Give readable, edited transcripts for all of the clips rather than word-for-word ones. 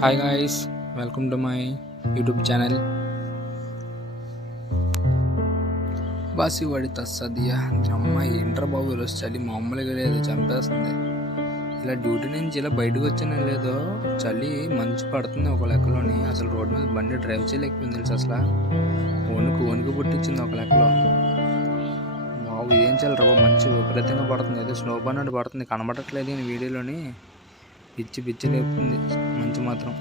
Hi guys, welcome to my YouTube channel. వాడి తస్సదియా అమ్మాయి inter బాబు ఈరోజు చలి మామూలుగా లేదు, చంపేస్తుంది. ఇలా డ్యూటీ నుంచి ఇలా బయటకు వచ్చానో లేదో చలి మంచు పడుతుంది ఒక లెక్కలోని. అసలు రోడ్డు మీద బండి డ్రైవ్ చేయలేకపోయింది తెలుసు. అసలు వణుకు పుట్టించింది ఒక లెక్కలో. బాబు ఏం చలి బాబు, మంచు విపరీతంగా పడుతుంది. ఏదో స్నో పడినట్టు పడుతుంది, కనబడట్లేదు ఈ వీడియోలోని. పిచ్చి లేపుతుంది మంచు మాత్రం.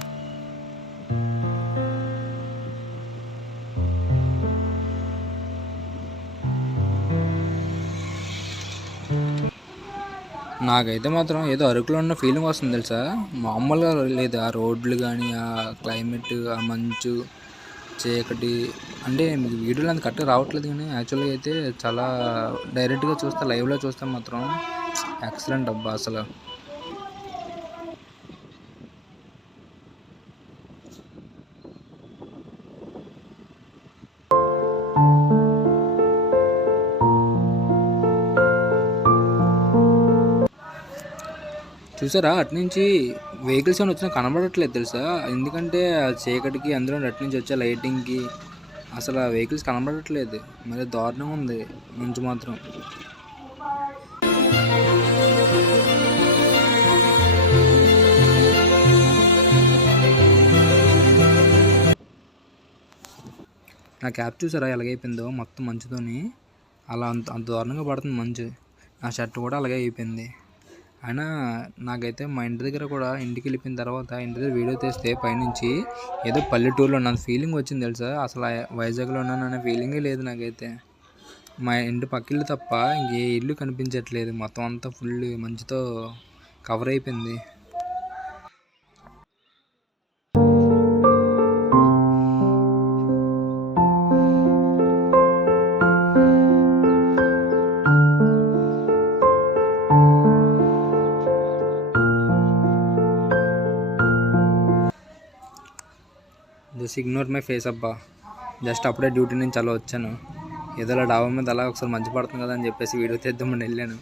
నాకైతే మాత్రం ఏదో అరకులో ఉన్న ఫీలింగ్ వస్తుంది తెలుసా. మామూలుగా లేదు ఆ రోడ్లు కానీ, ఆ క్లైమేట్, ఆ మంచు, చీకటి. అంటే మీకు వీడియోలో అంత కరెక్ట్గా రావట్లేదు, కానీ యాక్చువల్గా అయితే చాలా డైరెక్ట్గా చూస్తే, లైవ్లో చూస్తే మాత్రం ఎక్సలెంట్ అబ్బా అసలు. చూసారా అటునుంచి వెహికల్స్ ఏమైనా వచ్చినా కనబడట్లేదు తెలుసా. ఎందుకంటే ఆ చీకటికి, అందులో అటునుంచి వచ్చే లైటింగ్కి అసలు ఆ వెహికల్స్ కనబడట్లేదు. మరి దారుణంగా ఉంది మంచు మాత్రం. నా క్యాప్ చూసారా ఎలాగైపోయిందో మొత్తం మంచుతోని. అలా అంత దారుణంగా పడుతుంది మంచు. నా షర్ట్ కూడా అలాగే అయిపోయింది. అయినా నాకైతే మా ఇంటి దగ్గర కూడా, ఇంటికి వెళ్ళిపోయిన తర్వాత ఇంటి దగ్గర వీడియో తీస్తే పైనుంచి ఏదో పల్లెటూరులో ఉన్న ఫీలింగ్ వచ్చింది తెలుసా. అసలు వైజాగ్లో ఉన్నాననే ఫీలింగే లేదు నాకైతే. మా ఇంటి పక్కిల్లు తప్ప ఇంకే ఇల్లు కనిపించట్లేదు, మొత్తం అంతా ఫుల్ మంచుతో కవర్ అయిపోయింది. జస్ట్ ఇగ్నోర్ మై ఫేస్ అబ్బా. జస్ట్ అప్పుడే డ్యూటీ నుంచి అలా వచ్చాను. ఏదో అలా డాబా మీద అలా ఒకసారి మంచి పడుతుంది కదా అని చెప్పేసి వీడియో తీద్దామని వెళ్ళాను.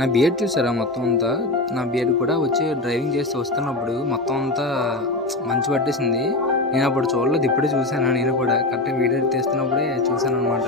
నా బియర్డ్ చూసారా మొత్తం అంతా. నా బియర్డ్ కూడా వచ్చి డ్రైవింగ్ చేసి వస్తున్నప్పుడు మొత్తం అంతా మంచు పట్టేసింది. నేను అప్పుడు చూడలేదు, ఇప్పుడే చూశాను. నేను కూడా కరెక్ట్గా వీడియో తీస్తున్నప్పుడే చూశాను అనమాట.